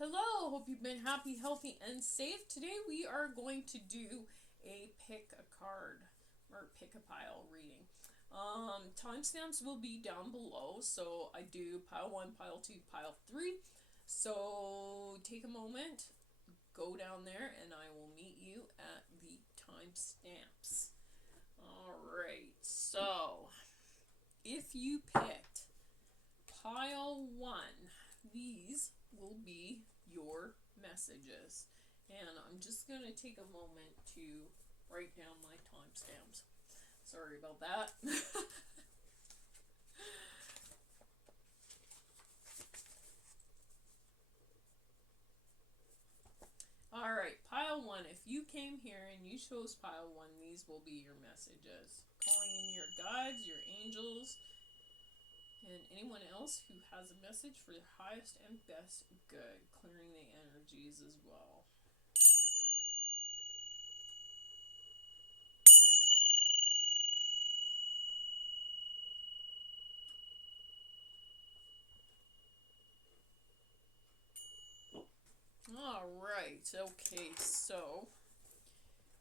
Hello, hope you've been happy, healthy, and safe. Today we are going to do a pick a card or pick a pile reading. Timestamps will be down below, so I do pile 1, pile 2, pile 3. So take a moment, go down there, and I will meet you at the timestamps. Alright, so if you picked pile 1, these will be your messages. And I'm just going to take a moment to write down my timestamps. Sorry about that. Alright, pile 1. If you came here and you chose pile 1, these will be your messages. Calling in your guides, your angels, and anyone else who has a message for your highest and best good, clearing the energies as well.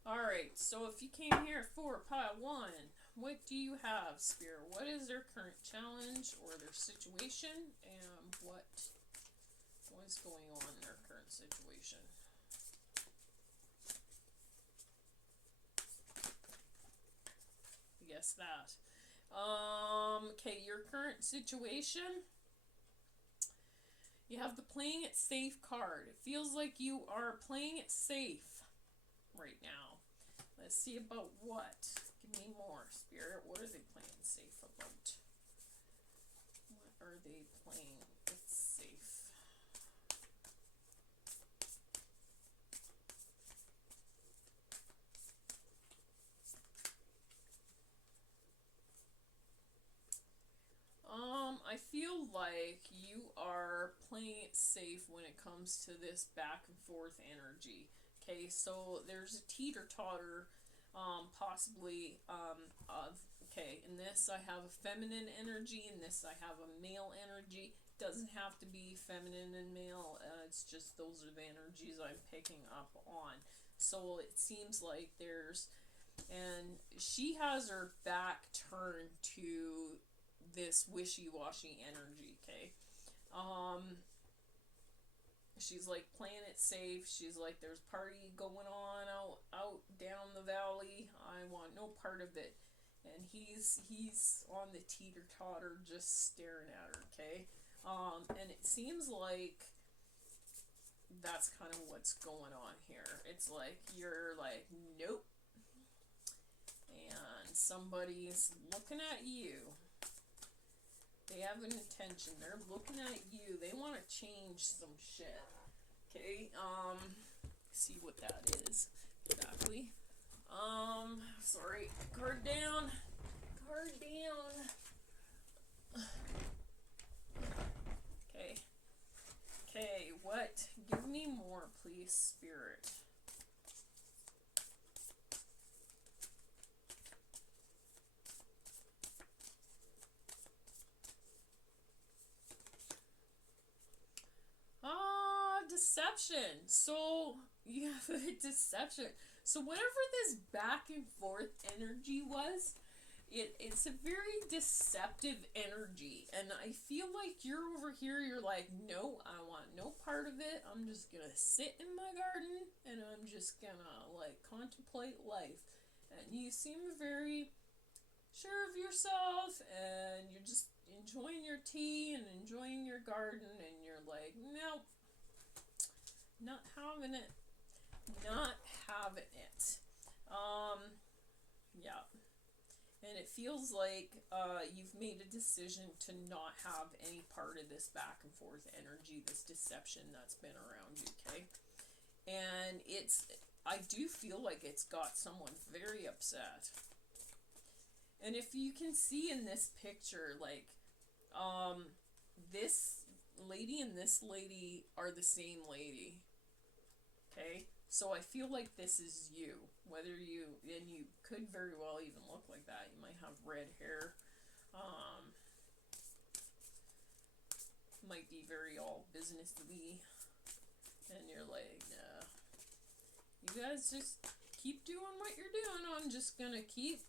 Alright, so if you came here for pile 1, what do you have, Spirit? What is their current challenge or their situation, and what is going on in their current situation? Guess that. Okay, your current situation. You have the playing it safe card. It feels like you are playing it safe right now. Let's see about what. Give me more, Spirit. What are they playing safe about? What are they playing it safe? I feel like you are playing it safe when it comes to this back and forth energy. Okay, so there's a teeter-totter, possibly, okay, in this I have a feminine energy, in this I have a male energy. Doesn't have to be feminine and male, it's just those are the energies I'm picking up on. So it seems like and she has her back turned to this wishy-washy energy, okay? She's like playing it safe. She's like, there's party going on out down the valley. I want no part of it. And he's on the teeter-totter just staring at her, okay? And it seems like that's kind of what's going on here. It's like you're like, nope. And somebody's looking at you. They have an intention. They're looking at you. They want to change some shit. Okay, see what that is exactly. Sorry. Card down. Card down. Okay. Okay, what? Give me more, please, Spirit. Deception. So you have a deception. So whatever this back and forth energy was, it's a very deceptive energy. And I feel like you're over here, you're like, no, I want no part of it. I'm just gonna sit in my garden and I'm just gonna like contemplate life. And you seem very sure of yourself and you're just enjoying your tea and enjoying your garden and you're like, nope. Not having it. Not having it. Yeah. And it feels like you've made a decision to not have any part of this back and forth energy, this deception that's been around you, okay? And I do feel like it's got someone very upset. And if you can see in this picture, like, this lady and this lady are the same lady. Okay, so I feel like this is you. And you could very well even look like that. You might have red hair. Might be very all businessly. And you're like, nah, you guys just keep doing what you're doing. I'm just gonna keep.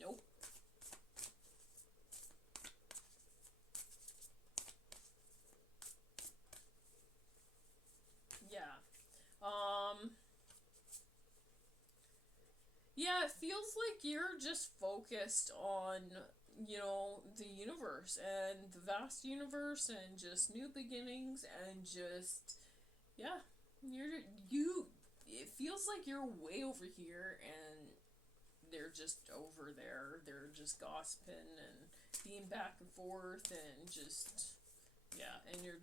Nope. Yeah. Yeah, it feels like you're just focused on, you know, the universe and the vast universe and just new beginnings and just, yeah, you, it feels like you're way over here and they're just over there. They're just gossiping and being back and forth and just, yeah, and you're,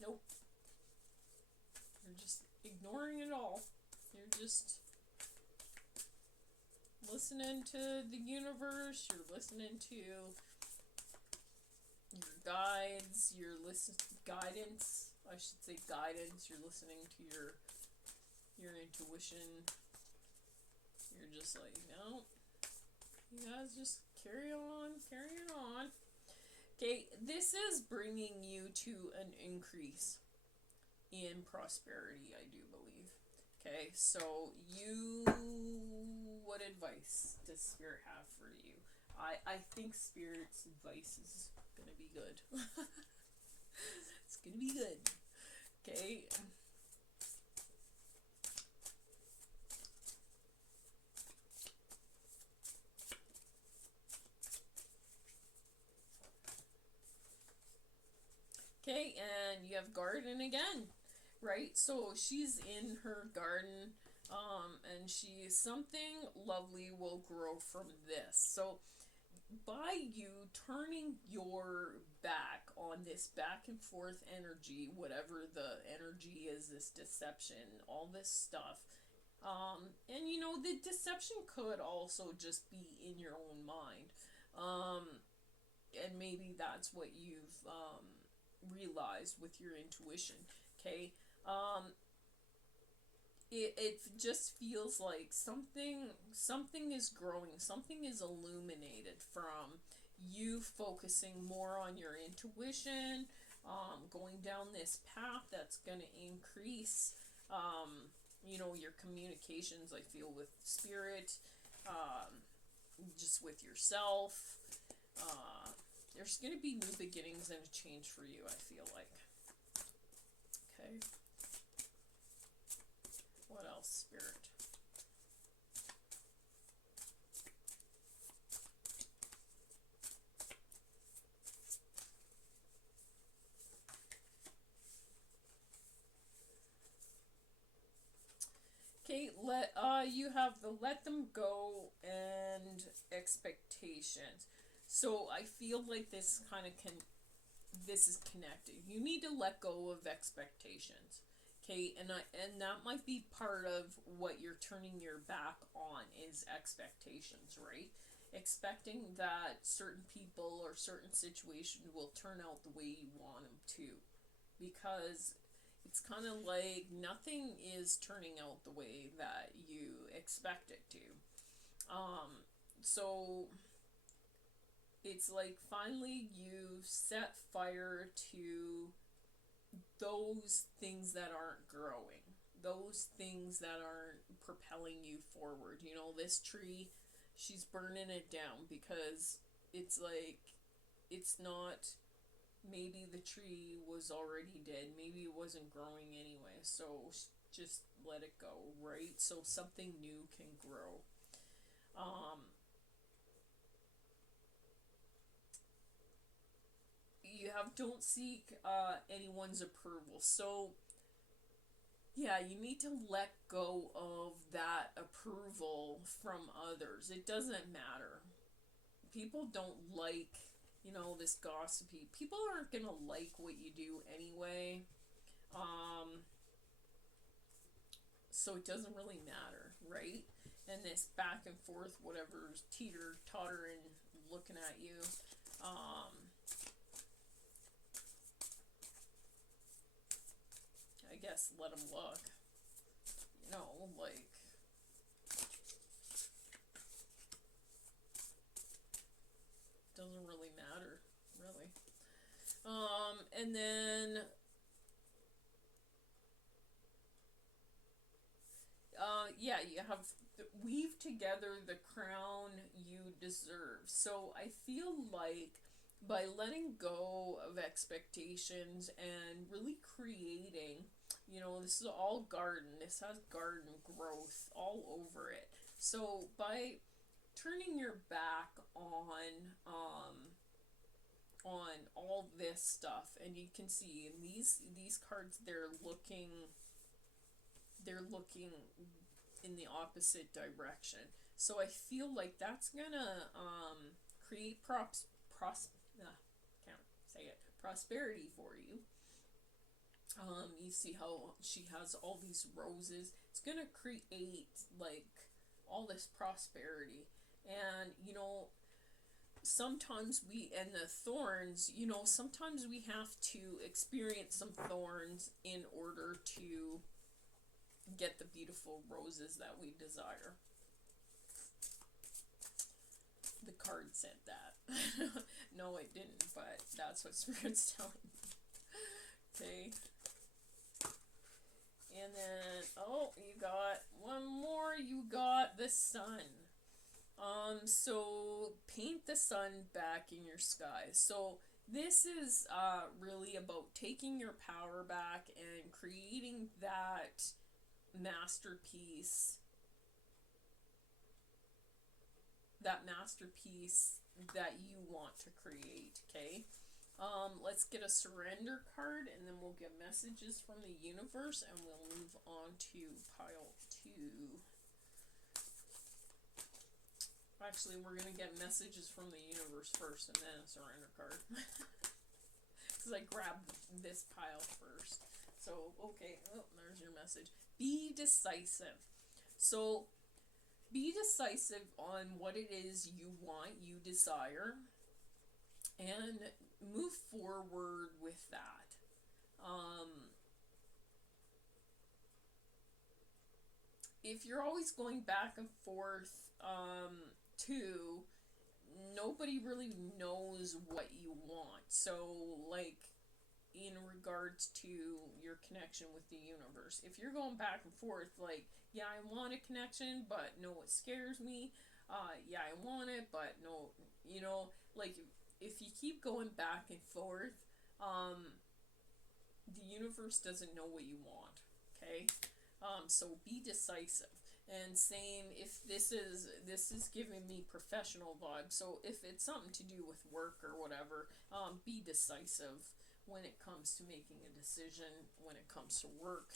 nope, you're just ignoring it all. You're just listening to the universe, you're listening to your guides, guidance, I should say guidance, you're listening to your intuition. You're just like, no, you guys just carry on, carrying on. Okay, this is bringing you to an increase in prosperity, I do believe. Okay, so what advice does Spirit have for you? I think Spirit's advice is gonna be good. It's gonna be good. Okay. Okay, and you have garden again, right? So she's in her garden, and something lovely will grow from this. So by you turning your back on this back and forth energy, whatever the energy is, this deception, all this stuff, and you know, the deception could also just be in your own mind, and maybe that's what you've realized with your intuition. Okay, it just feels like something is growing, something is illuminated from you focusing more on your intuition, going down this path that's going to increase, you know, your communications, I feel, with Spirit, just with yourself. There's going to be new beginnings and a change for you, I feel like. Okay. What else, Spirit? Okay, you have the let them go and expectations. So I feel like this is connected. You need to let go of expectations. Okay, and that might be part of what you're turning your back on is expectations, right? Expecting that certain people or certain situations will turn out the way you want them to, because it's kind of like nothing is turning out the way that you expect it to. So it's like finally you set fire to those things that aren't growing, those things that aren't propelling you forward. You know, this tree, she's burning it down because it's like, it's not, maybe the tree was already dead, maybe it wasn't growing anyway, so just let it go, right? So something new can grow. You have don't seek anyone's approval. So yeah, you need to let go of that approval from others. It doesn't matter. People don't like, you know, this gossipy. People aren't gonna like what you do anyway. So it doesn't really matter, right? And this back and forth, whatever's teeter-tottering, looking at you, I guess let them look. You know, like, doesn't really matter, really. And then yeah, you have weave together the crown you deserve. So I feel like by letting go of expectations and really creating, you know, this is all garden. This has garden growth all over it. So by turning your back on all this stuff, and you can see in these cards they're looking in the opposite direction. So I feel like that's gonna create can't say it, prosperity for you. You see how she has all these roses. It's gonna create like all this prosperity. And you know, sometimes and the thorns, you know, sometimes we have to experience some thorns in order to get the beautiful roses that we desire. The card said that. No, it didn't, but that's what Spirit's telling me. Okay. And then, oh, you got one more. You got the sun. So paint the sun back in your sky. So this is really about taking your power back and creating that masterpiece that you want to create. Okay, let's get a surrender card, and then we'll get messages from the universe, and we'll move on to pile 2. Actually, we're gonna get messages from the universe first, and then a surrender card, because I grabbed this pile first. So okay, oh, there's your message. Be decisive. So be decisive on what it is you want, you desire, and move forward with that. If you're always going back and forth, too, nobody really knows what you want. So, like, in regards to your connection with the universe, if you're going back and forth, like, yeah, I want a connection, but no, it scares me. Yeah, I want it, but no, you know, like, if you keep going back and forth, the universe doesn't know what you want. Okay, so be decisive. And same, if this is giving me professional vibes. So if it's something to do with work or whatever, be decisive when it comes to making a decision, when it comes to work.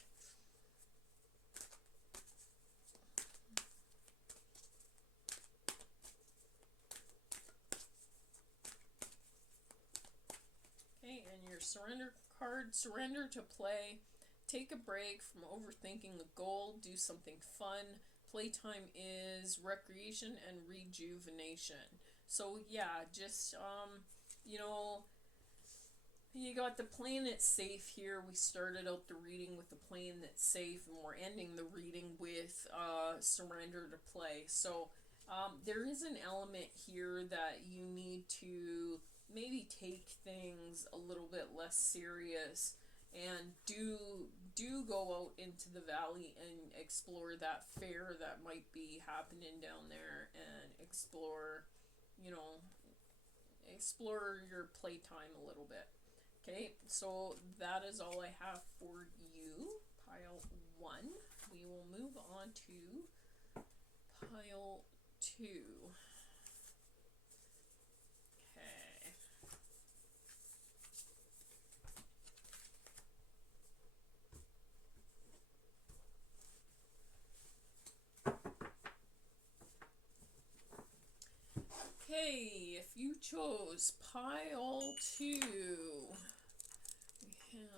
Okay, and your surrender card, surrender to play. Take a break from overthinking the goal. Do something fun. Playtime is recreation and rejuvenation. So yeah, just you know, you got the playing it safe here. We started out the reading with the playing it safe, and we're ending the reading with surrender to play. So there is an element here that you need to maybe take things a little bit less serious, and do go out into the valley and explore that fair that might be happening down there, and explore your playtime a little bit. Okay, so that is all I have for you, pile 1. We will move on to pile 2. Okay, if you chose pile 2, we have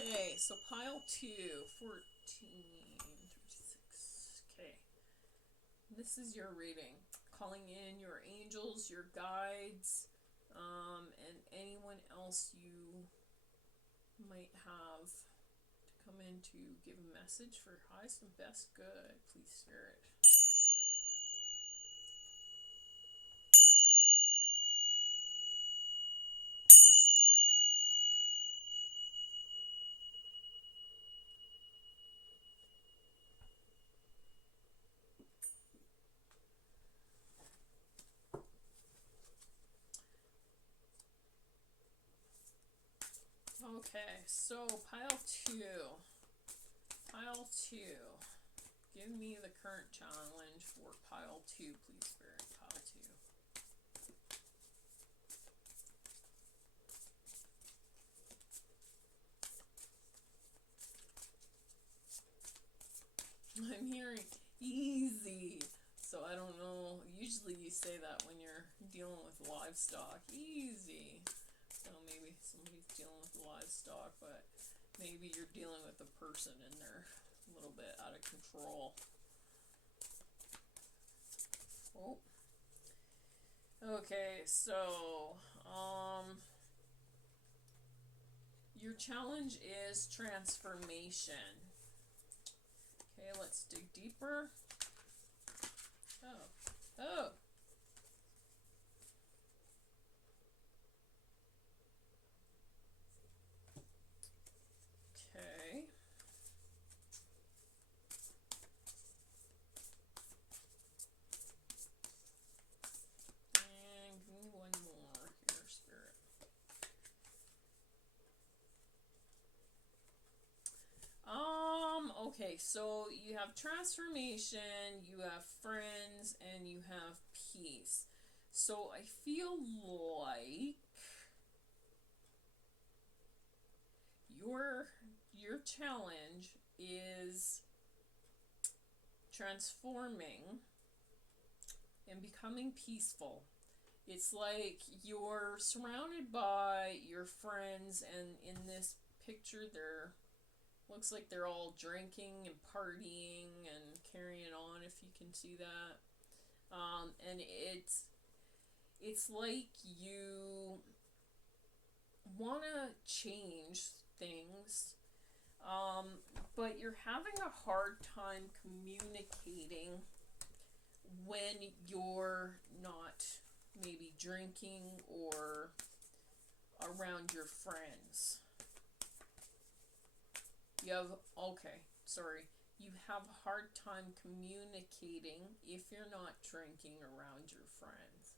okay, so pile 2, 14, 36. Okay, this is your reading. Calling in your angels, your guides, and anyone else you might have to come in to give a message for highest and best good, please, Spirit. Okay, so pile 2. Pile 2. Give me the current challenge for pile 2, please, Spirit. Pile 2. I'm hearing easy. So I don't know. Usually you say that when you're dealing with livestock. Easy. So maybe somebody's dealing with livestock, but maybe you're dealing with a person and they're a little bit out of control. Oh. Okay, so your challenge is transformation. Okay, let's dig deeper. Oh. Okay. And give me one more here, Spirit. Okay, so you have transformation, you have friends, and you have peace. So I feel like your challenge is transforming and becoming peaceful. It's like you're surrounded by your friends, and in this picture looks like they're all drinking and partying and carrying on, if you can see that. And it's like you want to change things, but you're having a hard time communicating when you're not maybe drinking or around your friends. You have a hard time communicating if you're not drinking around your friends.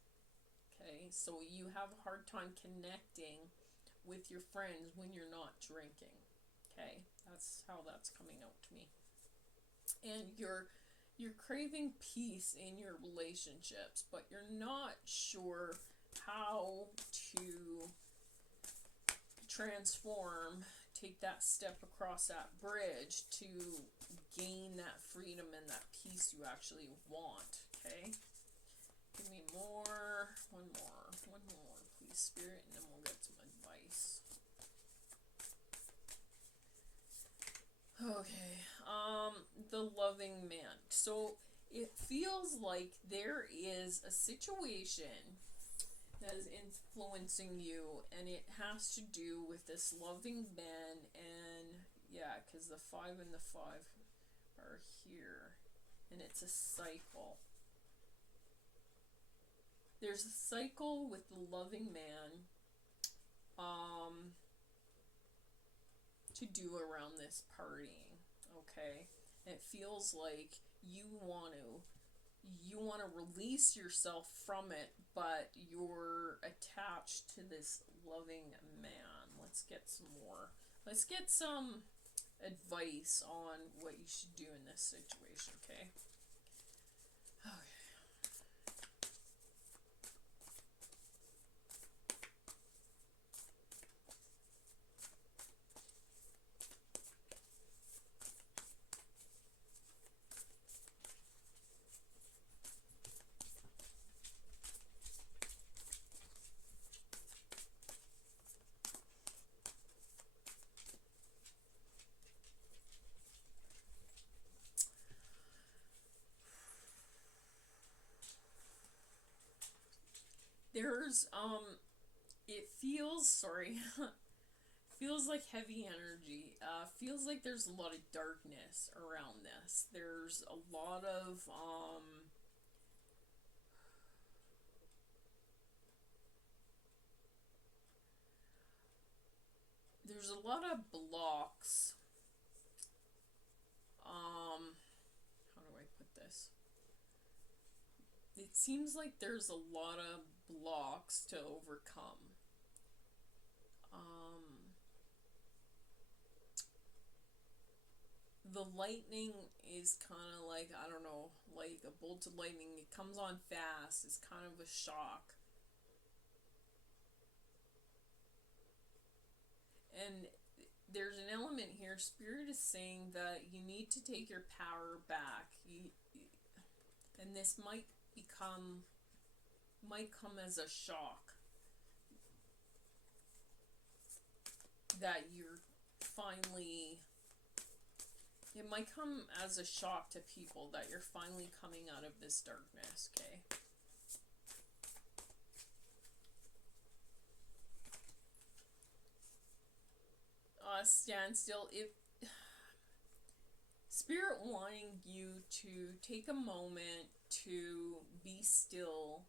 Okay, so you have a hard time connecting with your friends when you're not drinking. Okay, that's how that's coming out to me. And you're craving peace in your relationships, but you're not sure how to take that step across that bridge to gain that freedom and that peace you actually want. Okay, give me one more, please, Spirit, and then we'll get some advice. Okay, the loving man. So it feels like there is a situation that is influencing you, and it has to do with this loving man. And yeah, because the 5 and the 5 are here, and it's a cycle. There's a cycle with the loving man to do around this partying. Okay, and it feels like you want to release yourself from it, but you're attached to this loving man. Let's get some advice on what you should do in this situation. Okay. There's it feels Feels like heavy energy. Feels like there's a lot of darkness around this. There's a lot of there's a lot of blocks. How do I put this? It seems like there's a lot of blocks to overcome. The lightning is kind of like, I don't know, like a bolt of lightning. It comes on fast. It's kind of a shock. And there's an element here. Spirit is saying that you need to take your power back. And this might come as a shock that you're finally. It might come as a shock to people that you're finally coming out of this darkness, okay? Stand still. If Spirit wanting you to take a moment to be still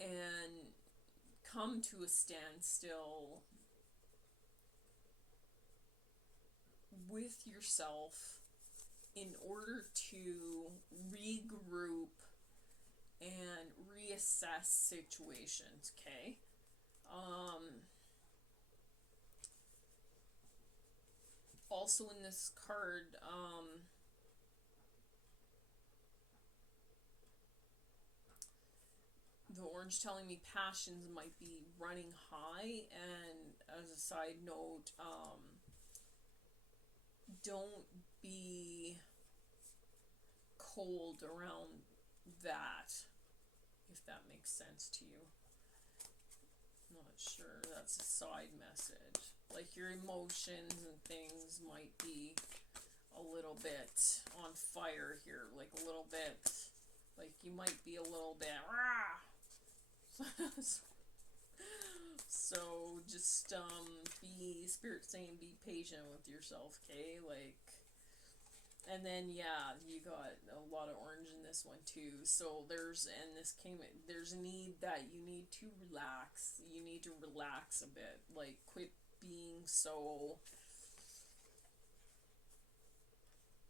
and come to a standstill with yourself in order to regroup and reassess situations, okay? Also in this card, the orange telling me passions might be running high, and as a side note, don't be cold around that, if that makes sense to you. Not sure, that's a side message. Like your emotions and things might be a little bit on fire here, like a little bit, like you might be a little bit so just be, Spirit saying be patient with yourself, okay? Like, and then yeah, you got a lot of orange in this one too. So there's a need that you need to relax. You need to relax a bit. Like quit being so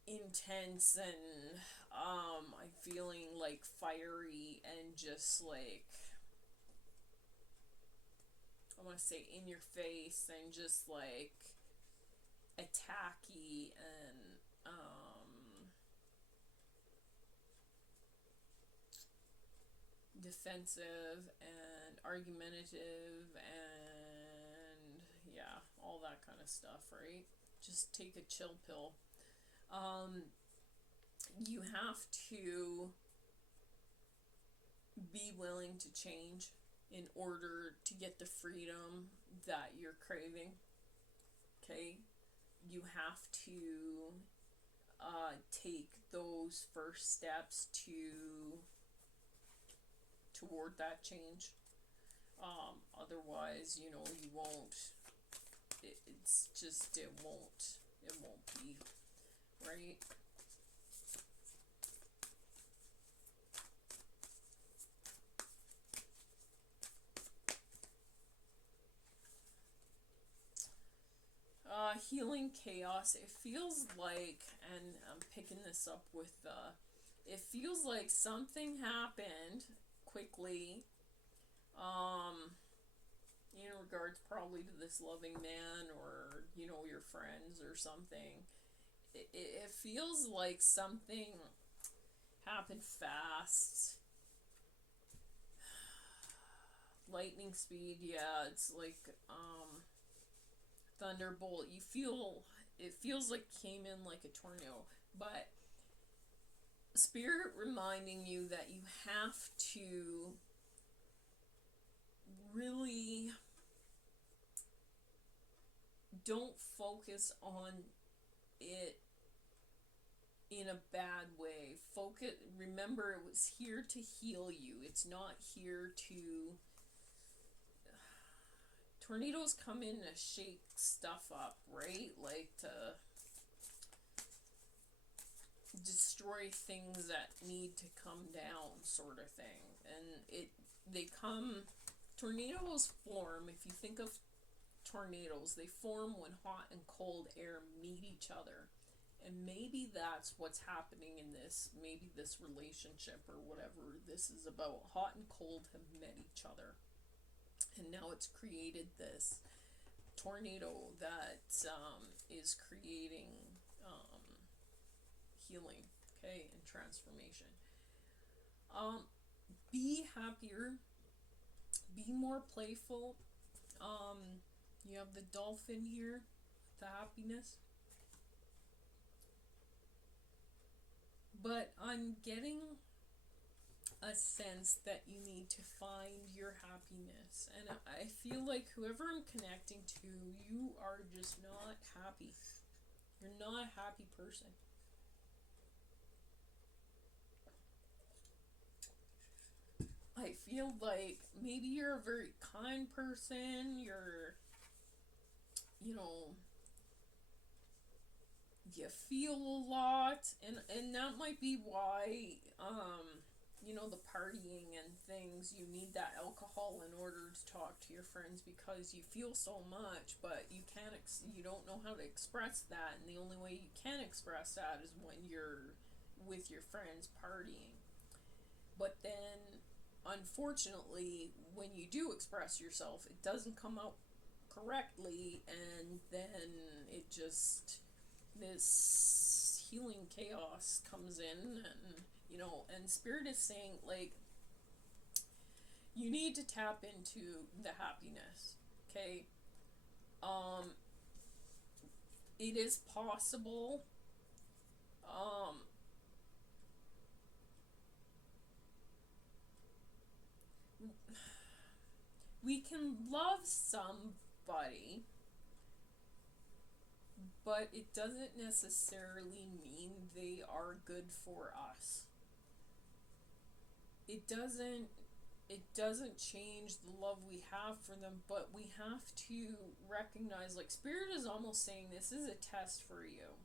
intense and I'm feeling like fiery and just like, I want to say in your face and just like attacky and defensive and argumentative and yeah, all that kind of stuff, right? Just take a chill pill. You have to be willing to change in order to get the freedom that you're craving, okay? You have to take those first steps toward that change. Otherwise, you know, you won't. It's just it won't be right. Healing chaos. It feels like, and I'm picking this up with it feels like something happened quickly, in regards probably to this loving man or, you know, your friends or something. It feels like something happened fast. Lightning speed, yeah, it's like, thunderbolt. It feels like came in like a tornado, but Spirit reminding you that you have to really don't focus on it in a bad way. Remember, it was here to heal you. It's not here to tornadoes come in to shake stuff up, right? Like to destroy things that need to come down, sort of thing. And tornadoes form, if you think of tornadoes, they form when hot and cold air meet each other. And maybe that's what's happening in this, maybe this relationship or whatever this is about. Hot and cold have met each other. And now it's created this tornado that is creating healing, okay, and transformation. Be happier. Be more playful. You have the dolphin here, the happiness. But I'm getting a sense that you need to find your happiness. And I feel like whoever I'm connecting to, you are just not happy. You're not a happy person. I feel like maybe you're a very kind person. You feel a lot, and that might be why the partying and things, you need that alcohol in order to talk to your friends, because you feel so much, but you don't know how to express that, and the only way you can express that is when you're with your friends partying. But then unfortunately, when you do express yourself, it doesn't come out correctly, and then this healing chaos comes in, and Spirit is saying, like, you need to tap into the happiness, okay? It is possible, we can love somebody, but it doesn't necessarily mean they are good for us. It doesn't change the love we have for them, but we have to recognize, like, Spirit is almost saying this is a test for you.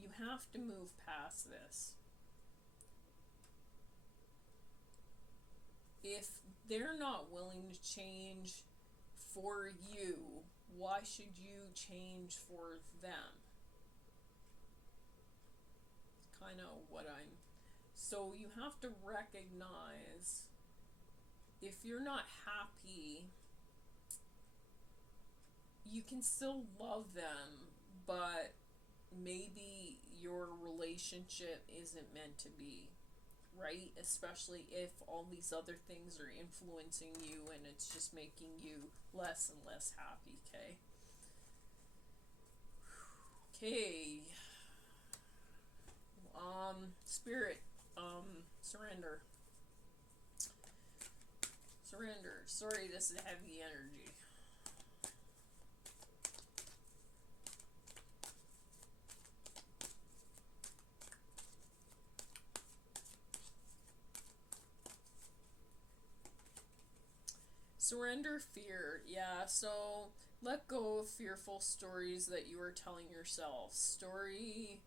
You have to move past this. If they're not willing to change for you, why should you change for them? It's kind of what I'm... So you have to recognize, if you're not happy, you can still love them, but maybe your relationship isn't meant to be, right? Especially if all these other things are influencing you and it's just making you less and less happy, okay? Okay. Spirit, surrender. Surrender. Sorry, this is heavy energy. Surrender fear. Yeah, so let go of fearful stories that you are telling yourself. Stay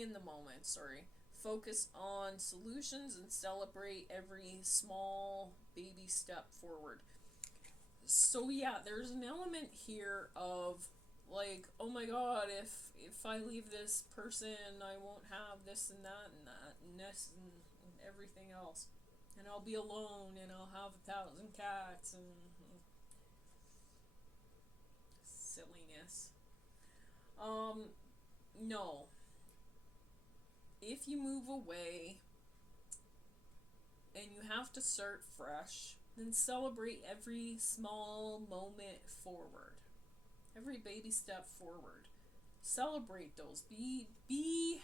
in the moment, sorry. Focus on solutions and celebrate every small baby step forward. So yeah, there's an element here of, like, oh my god, if I leave this person, I won't have this and that and that and this and everything else. And I'll be alone, and I'll have 1,000 cats, and silliness. No. If you move away and you have to start fresh, then celebrate every small moment forward. Every baby step forward. Celebrate those. Be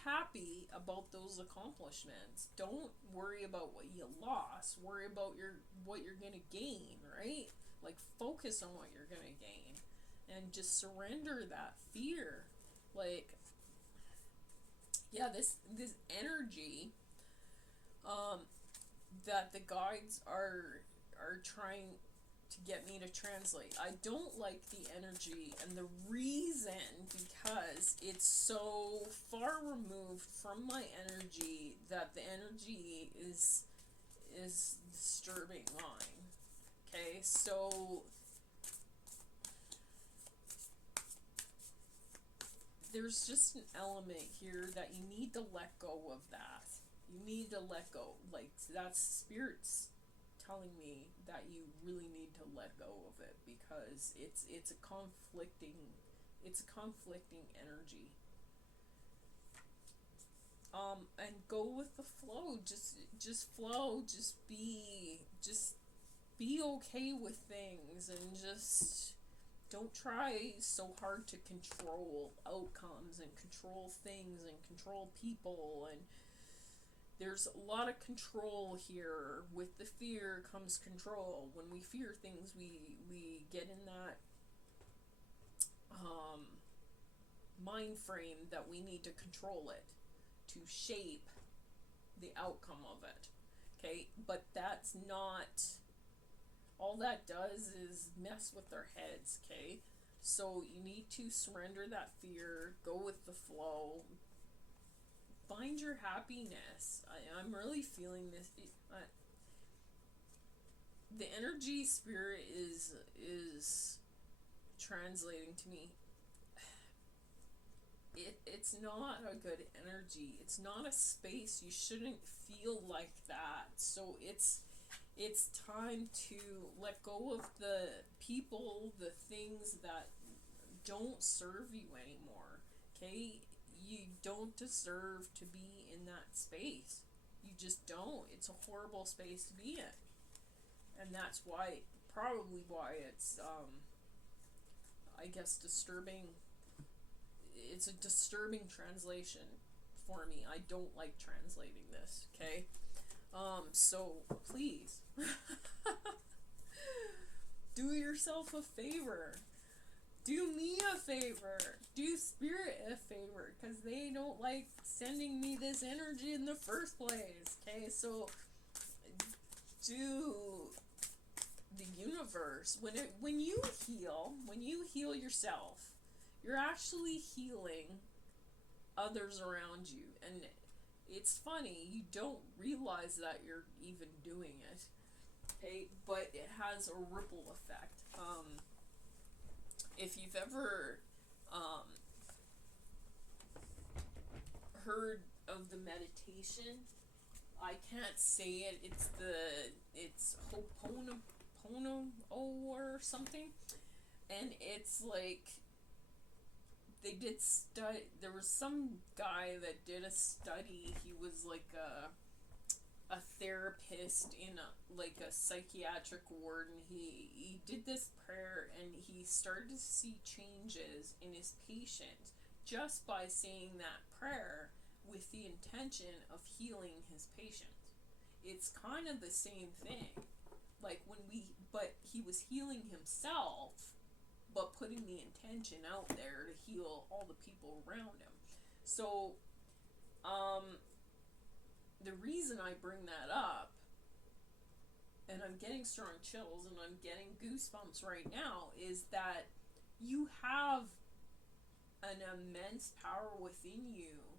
happy about those accomplishments. Don't worry about what you lost. Worry about what you're gonna gain, right? Like, focus on what you're gonna gain, and just surrender that fear. Like, yeah, this energy that the guides are are trying to get me to translate. I don't like the energy, and the reason because it's so far removed from my energy that the energy is disturbing mine. Okay, so there's just an element here that you need to let go of that. You need to let go. Like, that's spirits telling me that you really need to let go of it, because it's a conflicting energy. And go with the flow. Just flow. Just be okay with things, and just don't try so hard to control outcomes and control things and control people. And there's a lot of control here. With the fear comes control. When we fear things, we get in that mind frame that we need to control it, to shape the outcome of it. Okay, but that's not, all that does is mess with our heads. Okay, so you need to surrender that fear, go with the flow, find your happiness. I'm really feeling this. The energy spirit is translating to me. It's not a good energy. It's not a space. You shouldn't feel like that. So it's time to let go of the people, the things that don't serve you anymore. Okay? You don't deserve to be in that space. You just don't. It's a horrible space to be in. And that's why, probably why it's, I guess, disturbing. It's a disturbing translation for me. I don't like translating this, okay? So please, do yourself a favor. Do me a favor. Do spirit a favor, because they don't like sending me this energy in the first place, okay? So do the universe. When you heal yourself, you're actually healing others around you. And it's funny, you don't realize that you're even doing it, okay? But it has a ripple effect. If you've ever heard of the meditation, I can't say it. It's Ho'oponopono or something, and it's like they did study. There was some guy that did a study. He was like a therapist in a psychiatric ward, and he did this prayer, and he started to see changes in his patients just by saying that prayer with the intention of healing his patients. It's kind of the same thing. Like but he was healing himself, but putting the intention out there to heal all the people around him. So, the reason I bring that up, and I'm getting strong chills and I'm getting goosebumps right now, is that you have an immense power within you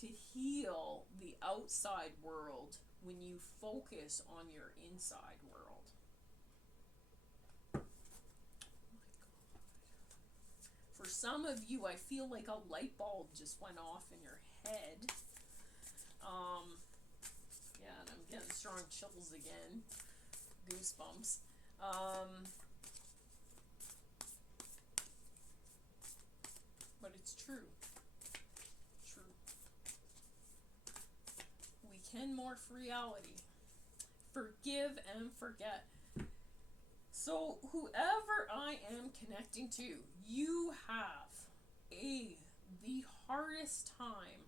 to heal the outside world when you focus on your inside world. For some of you, I feel like a light bulb just went off in your head. Yeah, and I'm getting strong chills again. Goosebumps. But it's true. True. We can morph reality. Forgive and forget. So whoever I am connecting to, you have the hardest time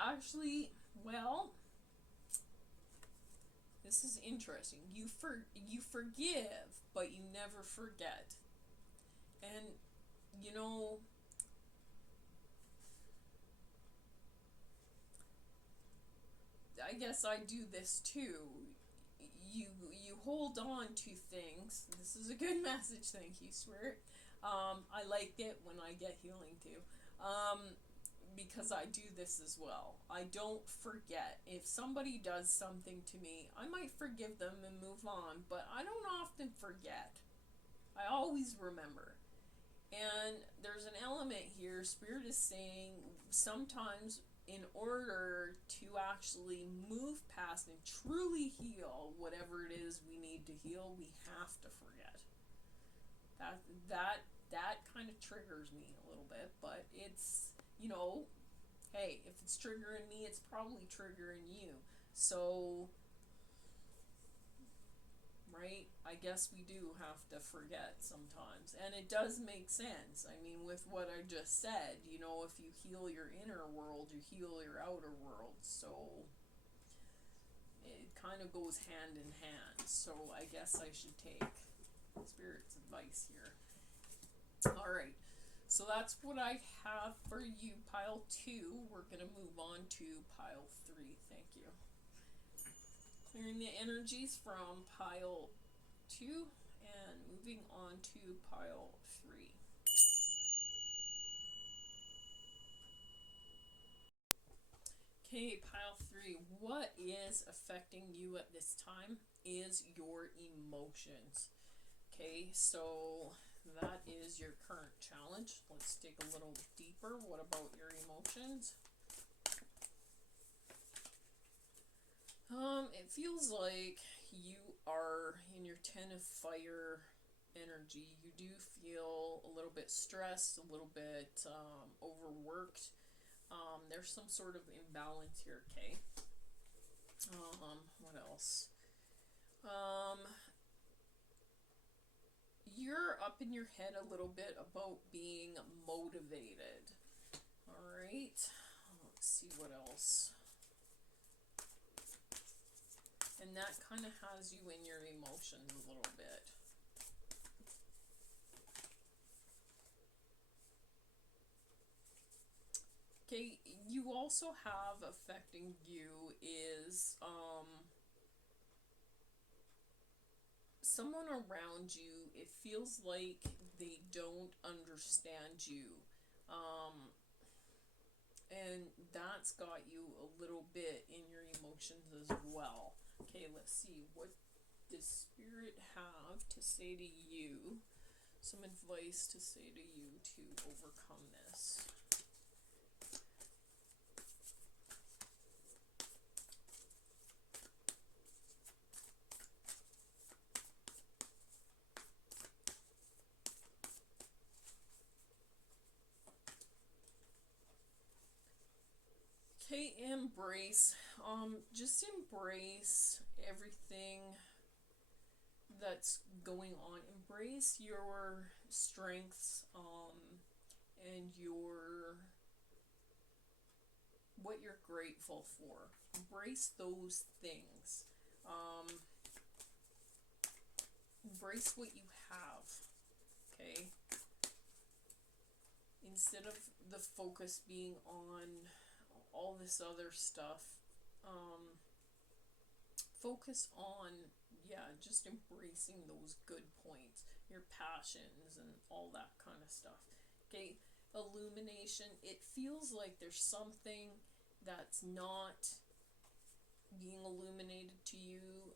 actually, well, this is interesting. You forgive, but you never forget. And you know, I guess I do this too. You hold on to things. This is a good message. Thank you, Spirit. I like it when I get healing too. Because I do this as well. I don't forget. If somebody does something to me, I might forgive them and move on, but I don't often forget. I always remember. And there's an element here, Spirit is saying sometimes in order to actually move past and truly heal whatever it is we need to heal, we have to forget. That kind of triggers me a little bit, but it's, hey, if it's triggering me, it's probably triggering you. So, right? I guess we do have to forget sometimes. And it does make sense. I mean, with what I just said, if you heal your inner world, you heal your outer world. So, it kind of goes hand in hand. So, I guess I should take Spirit's advice here. Alright, so that's what I have for you, pile 2. We're going to move on to pile 3. Thank you. Clearing the energies from pile 2 and moving on to pile 3. Okay, pile 3. What is affecting you at this time is your emotions. Okay, so that is your current challenge. Let's dig a little deeper. What about your emotions? It feels like you are in your 10 of fire energy. You do feel a little bit stressed, a little bit overworked. There's some sort of imbalance here, okay? What else? You're up in your head a little bit about being motivated. Alright, let's see what else. And that kind of has you in your emotions a little bit. Okay, you also have affecting you is someone around you, it feels like they don't understand you. And that's got you a little bit in your emotions as well. Okay, let's see. What does Spirit have to say to you? Some advice to say to you to overcome this. Okay, embrace. Just embrace everything that's going on. Embrace your strengths, and what you're grateful for. Embrace those things. Embrace what you have. Okay? Instead of the focus being on all this other stuff, focus on, just embracing those good points, your passions and all that kind of stuff. Okay, illumination, it feels like there's something that's not being illuminated to you,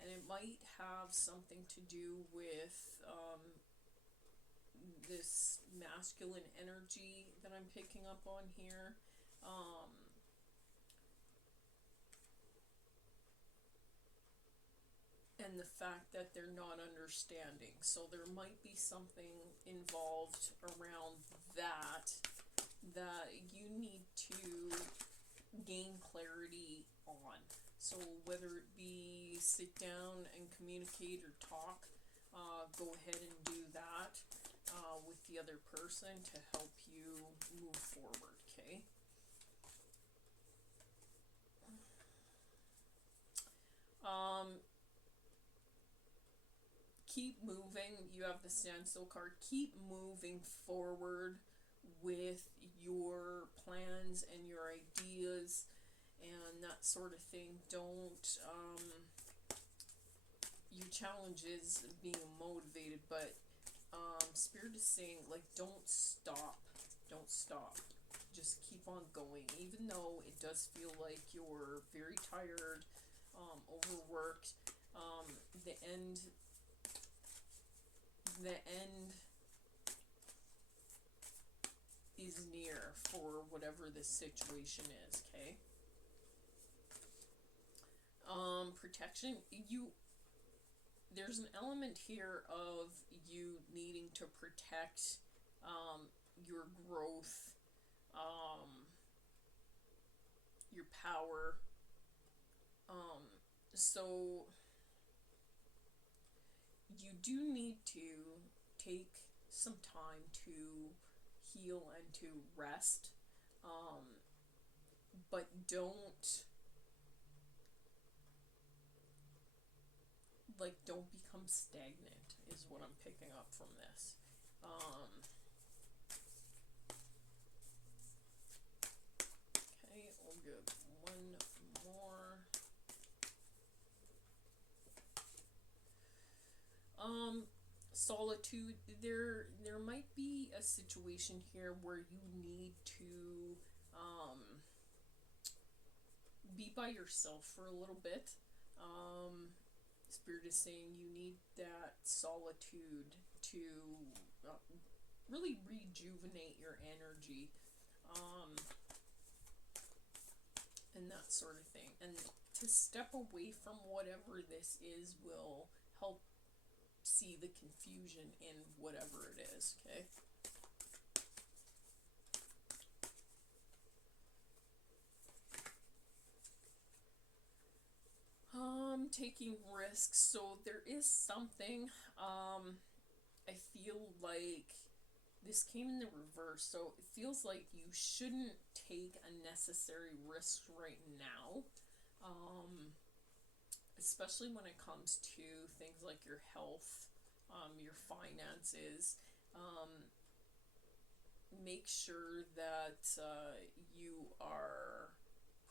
and it might have something to do with this masculine energy that I'm picking up on here. And the fact that they're not understanding. So there might be something involved around that you need to gain clarity on. So whether it be sit down and communicate or talk, go ahead and do that with the other person to help you move forward, okay? Keep moving. You have the standstill card. Keep moving forward with your plans and your ideas and that sort of thing. Don't, your challenge is being motivated, but Spirit is saying, like, don't stop. Don't stop. Just keep on going, even though it does feel like you're very tired, overworked. The end is near for whatever this situation is, okay? Protection, there's an element here of you needing to protect your growth, your power. So you do need to take some time to heal and to rest, but don't become stagnant is what I'm picking up from this. Okay, we'll give one more. Solitude. There might be a situation here where you need to be by yourself for a little bit. Spirit is saying you need that solitude to really rejuvenate your energy, and that sort of thing. And to step away from whatever this is will help see the confusion in whatever it is, okay? Taking risks. So there is something, I feel like this came in the reverse, so it feels like you shouldn't take unnecessary risks right now, especially when it comes to things like your health, your finances. Make sure that you are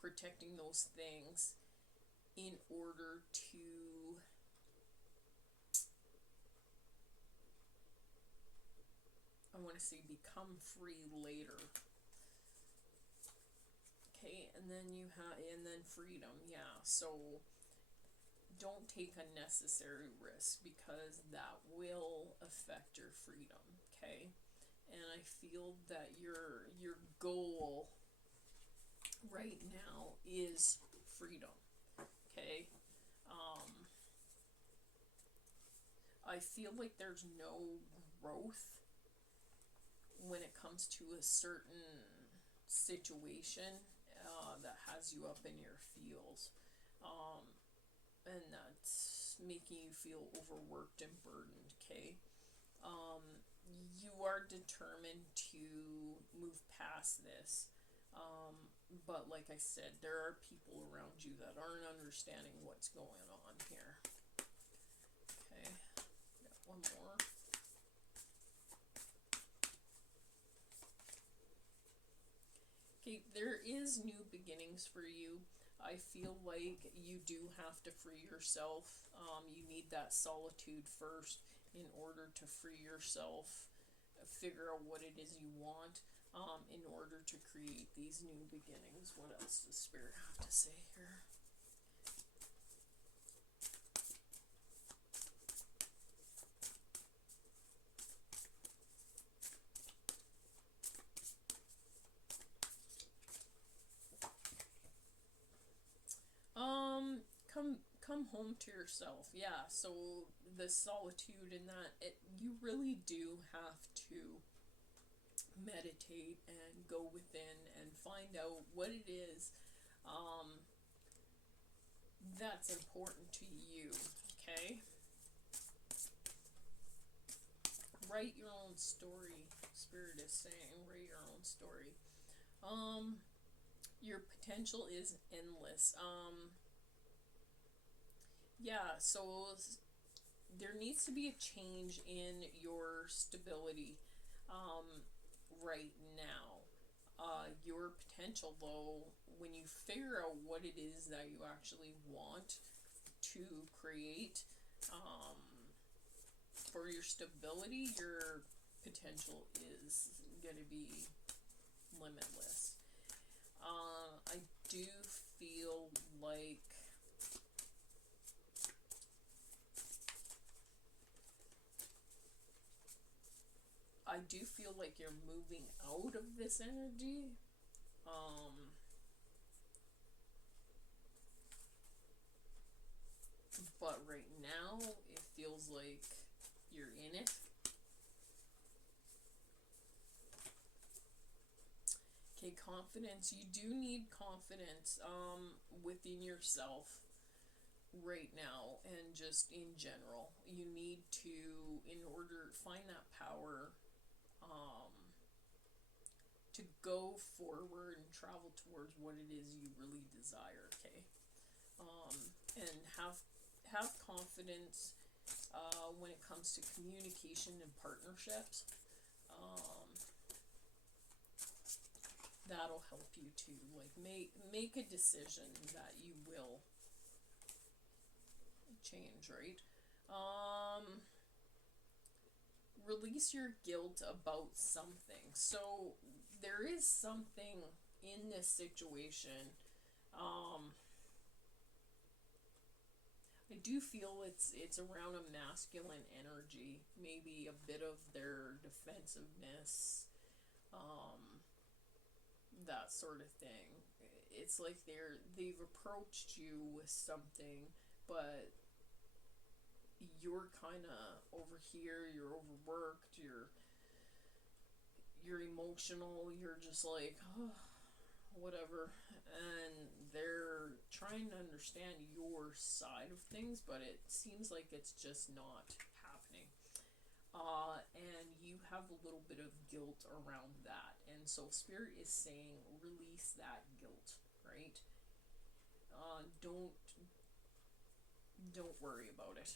protecting those things in order to become free later. Okay, and then freedom. Yeah, so don't take unnecessary risks because that will affect your freedom, okay? And I feel that your goal right now is freedom, okay? I feel like there's no growth when it comes to a certain situation that has you up in your feels, and that's making you feel overworked and burdened, okay? You are determined to move past this, but like I said, there are people around you that aren't understanding what's going on here. Okay, got one more. Okay, there is new beginnings for you. I feel like you do have to free yourself. You need that solitude first in order to free yourself, figure out what it is you want, in order to create these new beginnings. What else does Spirit have to say here? Come home to yourself. Yeah, so the solitude in that, you really do have to meditate and go within and find out what it is that's important to you, okay? Write your own story, Spirit is saying. Write your own story. Your potential is endless. Yeah, so there needs to be a change in your stability right now. Your potential, though, when you figure out what it is that you actually want to create, for your stability, your potential is going to be limitless. I do feel like you're moving out of this energy. But right now it feels like you're in it. Okay, confidence. You do need confidence within yourself right now, and just in general. You need to, in order to find that power, to go forward and travel towards what it is you really desire. Okay, and have confidence when it comes to communication and partnerships. That'll help you to like make a decision that you will change, right? Release your guilt about something. So there is something in this situation. I do feel it's around a masculine energy, maybe a bit of their defensiveness, that sort of thing. It's like they've approached you with something, but you're kind of over here, you're overworked, you're emotional, you're just like, oh, whatever, and they're trying to understand your side of things, but it seems like it's just not happening. And you have a little bit of guilt around that, and so Spirit is saying release that guilt, right? Don't worry about it.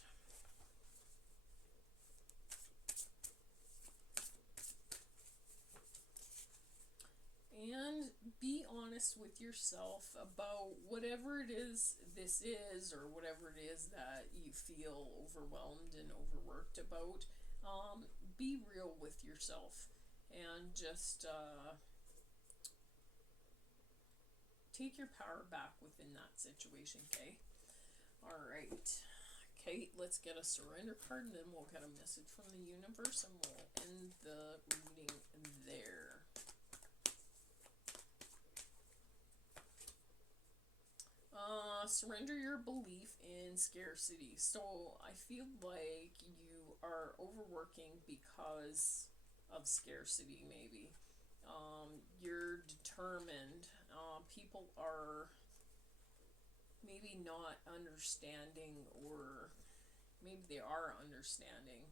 And be honest with yourself about whatever it is this is, or whatever it is that you feel overwhelmed and overworked about. Be real with yourself, and just take your power back within that situation, okay? Alright. Okay, let's get a surrender card, and then we'll get a message from the universe, and we'll end the reading there. Surrender your belief in scarcity. So I feel like you are overworking because of scarcity, maybe. You're determined. People are maybe not understanding, or maybe they are understanding,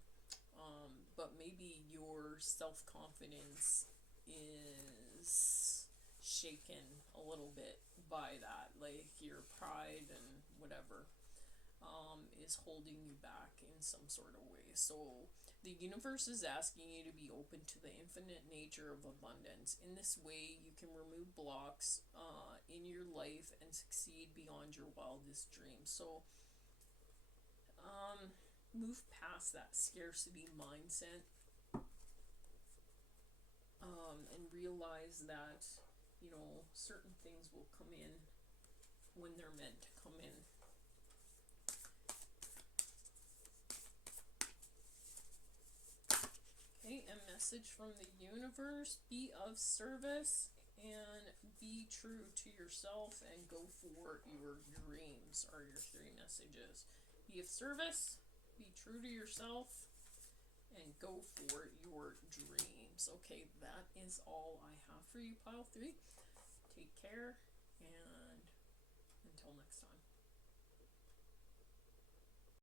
but maybe your self-confidence is shaken a little bit by that, like your pride and whatever is holding you back in some sort of way. So the universe is asking you to be open to the infinite nature of abundance. In this way, you can remove blocks in your life and succeed beyond your wildest dreams. So move past that scarcity mindset, and realize that, you know, certain things will come in when they're meant to come in. Okay, a message from the universe: be of service and be true to yourself and go for your dreams, are your three messages. Be of service, be true to yourself, and go for your dreams. Okay, that is all I have for you, pile 3. Take care, and until next time.